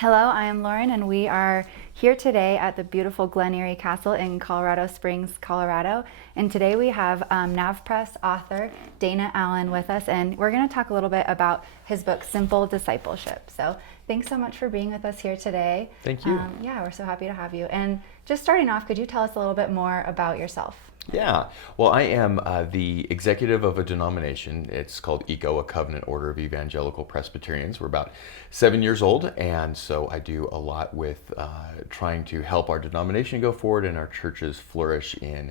Hello, I am Lauren, and we are here today at the beautiful Glen Erie Castle in Colorado Springs, Colorado. And today we have NavPress author Dana Allin with us, and we're going to talk a little bit about his book, Simple Discipleship. So thanks so much for being with us here today. Thank you. Yeah, we're so happy to have you. And just starting off, could you tell us a little bit more about yourself? Yeah, well, I am the executive of a denomination. It's called ECO, a Covenant Order of Evangelical Presbyterians. We're about 7 years old, and so I do a lot with trying to help our denomination go forward and our churches flourish in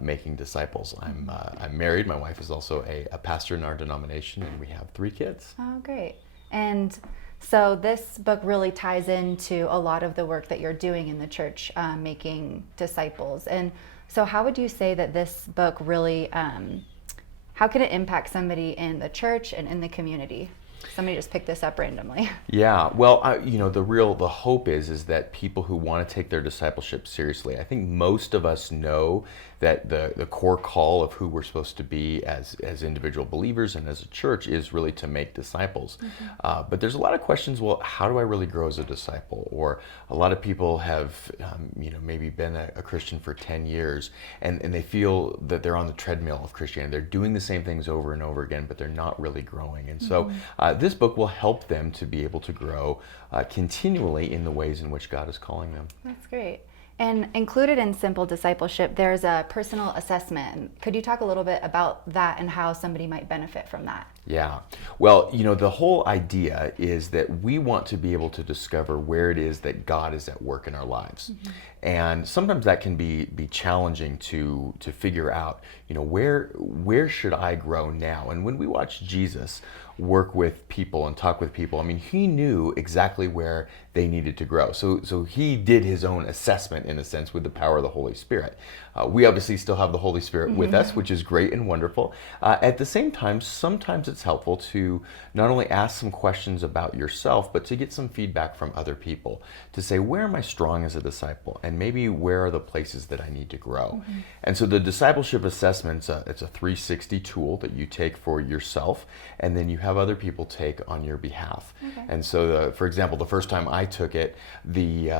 making disciples. I'm married. My wife is also a pastor in our denomination, and we have 3 kids. Oh, great. And so this book really ties into a lot of the work that you're doing in the church, making disciples. And so how would you say that this book really, how can it impact somebody in the church and in the community? Somebody just picked this up randomly. Yeah, well, the hope is that people who want to take their discipleship seriously, I think most of us know that the core call of who we're supposed to be as individual believers and as a church is really to make disciples. Mm-hmm. But there's a lot of questions, well, how do I really grow as a disciple? Or a lot of people have, maybe been a Christian for 10 years and they feel that they're on the treadmill of Christianity. They're doing the same things over and over again, but they're not really growing. And so this book will help them to be able to grow continually in the ways in which God is calling them. That's great. And included in Simple Discipleship, there's a personal assessment. Could you talk a little bit about that and how somebody might benefit from that? Yeah. Well, the whole idea is that we want to be able to discover where it is that God is at work in our lives. Mm-hmm. And sometimes that can be challenging to figure out, where should I grow now? And when we watch Jesus work with people and talk with people, he knew exactly where they needed to grow. So he did his own assessment, in a sense, with the power of the Holy Spirit. We obviously still have the Holy Spirit with us, which is great and wonderful. At the same time, sometimes it's helpful to not only ask some questions about yourself, but to get some feedback from other people, to say, where am I strong as a disciple? And maybe where are the places that I need to grow? Mm-hmm. And so the discipleship assessment, it's a 360 tool that you take for yourself, and then you have other people take on your behalf. Okay. And so, for example, the first time I took it, the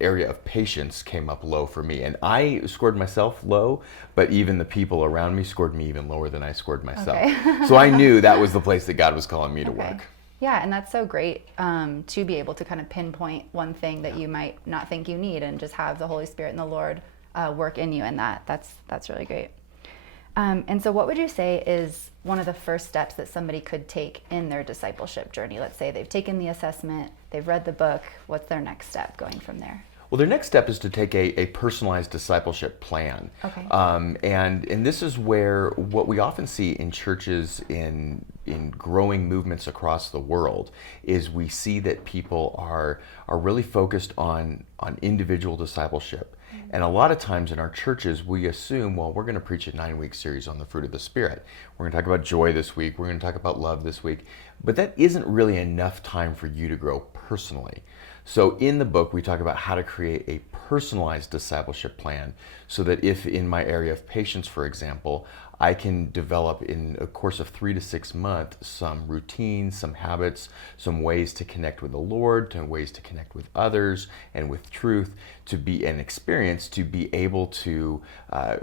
area of patience came up low for me, and I scored myself low, but even the people around me scored me even lower than I scored myself. Okay. So I knew that was the place that God was calling me to work. Yeah, and that's so great to be able to kind of pinpoint one thing that you might not think you need, and just have the Holy Spirit and the Lord work in you in that. That's really great. And so what would you say is one of the first steps that somebody could take in their discipleship journey? Let's say they've taken the assessment, they've read the book. What's their next step going from there? Well, their next step is to take a personalized discipleship plan. Okay. And this is where what we often see in churches in growing movements across the world is we see that people are really focused on individual discipleship. Mm-hmm. And a lot of times in our churches, we assume, well, we're going to preach a 9-week series on the fruit of the Spirit. We're going to talk about joy this week. We're going to talk about love this week. But that isn't really enough time for you to grow personally. So in the book, we talk about how to create a personalized discipleship plan so that if in my area of patience, for example, I can develop in a course of 3 to 6 months some routines, some habits, some ways to connect with the Lord, some ways to connect with others and with truth, to be an experience, to be able to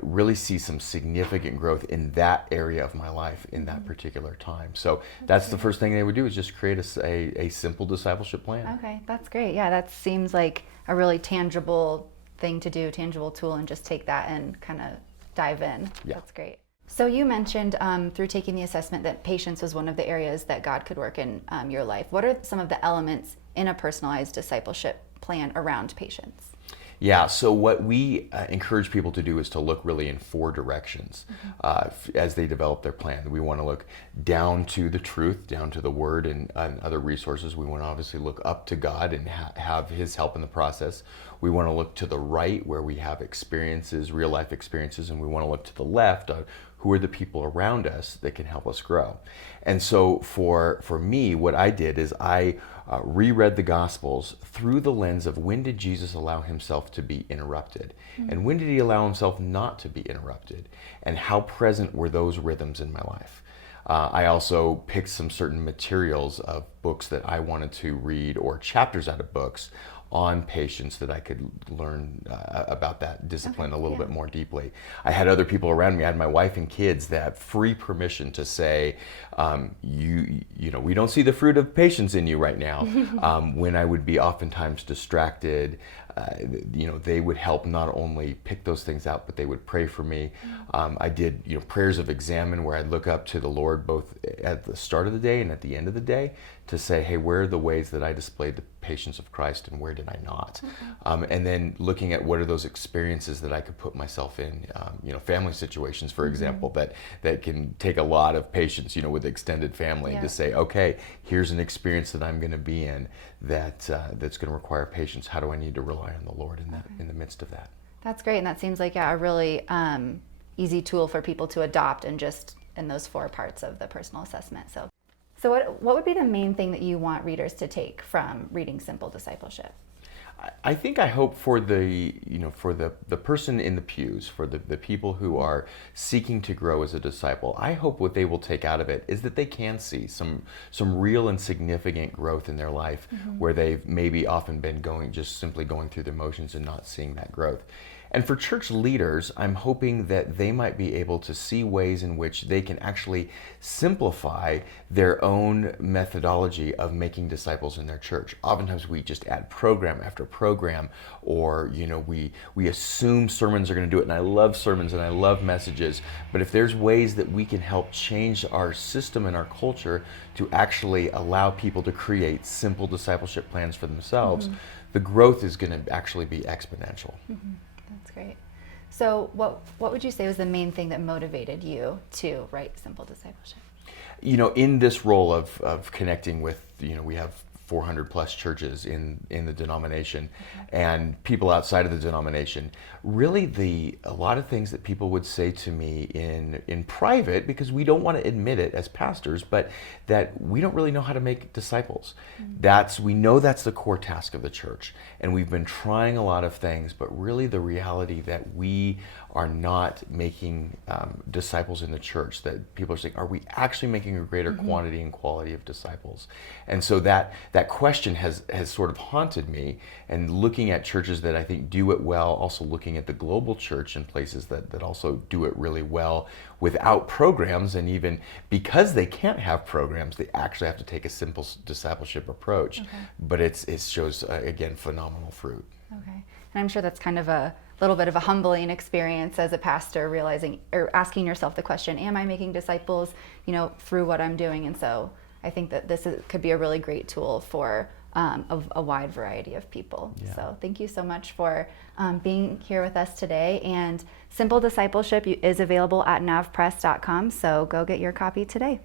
really see some significant growth in that area of my life in that particular time. So that's the first thing they would do, is just create a simple discipleship plan. Okay, that's great. Yeah, that seems like a really tangible thing to do, tangible tool, and just take that and kind of dive in. Yeah. That's great. So you mentioned through taking the assessment that patience was one of the areas that God could work in your life. What are some of the elements in a personalized discipleship plan around patience? Yeah, so what we encourage people to do is to look really in 4 directions as they develop their plan. We want to look down to the truth, down to the Word and other resources. We want to obviously look up to God and have His help in the process. We want to look to the right, where we have experiences, real life experiences, and we want to look to the left, who are the people around us that can help us grow. And so for me, what I did is I reread the Gospels through the lens of, when did Jesus allow himself to be interrupted? Mm-hmm. And when did he allow himself not to be interrupted? And how present were those rhythms in my life? I also picked some certain materials of books that I wanted to read, or chapters out of books on patience, that I could learn about that discipline a little bit more deeply. I had other people around me. I had my wife and kids that have free permission to say, you know, we don't see the fruit of patience in you right now. When I would be oftentimes distracted, you know, they would help not only pick those things out, but they would pray for me. I did, you know, prayers of examine, where I'd look up to the Lord both at the start of the day and at the end of the day to say, hey, where are the ways that I displayed the patience of Christ and where did I not? And then looking at what are those experiences that I could put myself in, you know, family situations, for example, that can take a lot of patience, you know, with extended family, to say, okay, here's an experience that I'm going to be in that's going to require patience. How do I need to rely on the Lord in that, in the midst of that? That's great. And that seems like a really easy tool for people to adopt, and just in those 4 parts of the personal assessment. So what would be the main thing that you want readers to take from reading Simple Discipleship? I think I hope for the person in the pews, for the people who are seeking to grow as a disciple, I hope what they will take out of it is that they can see some real and significant growth in their life, where they've maybe often been simply going through the motions and not seeing that growth. And for church leaders, I'm hoping that they might be able to see ways in which they can actually simplify their own methodology of making disciples in their church. Oftentimes we just add program after program, or, you know, we assume sermons are going to do it. And I love sermons and I love messages, but if there's ways that we can help change our system and our culture to actually allow people to create simple discipleship plans for themselves, the growth is going to actually be exponential. That's great. So what would you say was the main thing that motivated you to write Simple Discipleship? You know, in this role of connecting with, you know, we have 400 plus churches in the denomination, and people outside of the denomination, really a lot of things that people would say to me in private, because we don't want to admit it as pastors, but that we don't really know how to make disciples. We know that's the core task of the church, and we've been trying a lot of things, but really the reality that we are not making disciples in the church, that people are saying, are we actually making a greater quantity and quality of disciples? And so that question has sort of haunted me, and looking at churches that I think do it well, also looking at the global church and places that also do it really well without programs, and even because they can't have programs, they actually have to take a simple discipleship approach. But it shows, again, phenomenal fruit. Okay. And I'm sure that's kind of a little bit of a humbling experience as a pastor, realizing or asking yourself the question, am I making disciples, you know, through what I'm doing? And so I think that could be a really great tool for a wide variety of people. So thank you so much for being here with us today. And Simple Discipleship is available at navpress.com, so go get your copy today.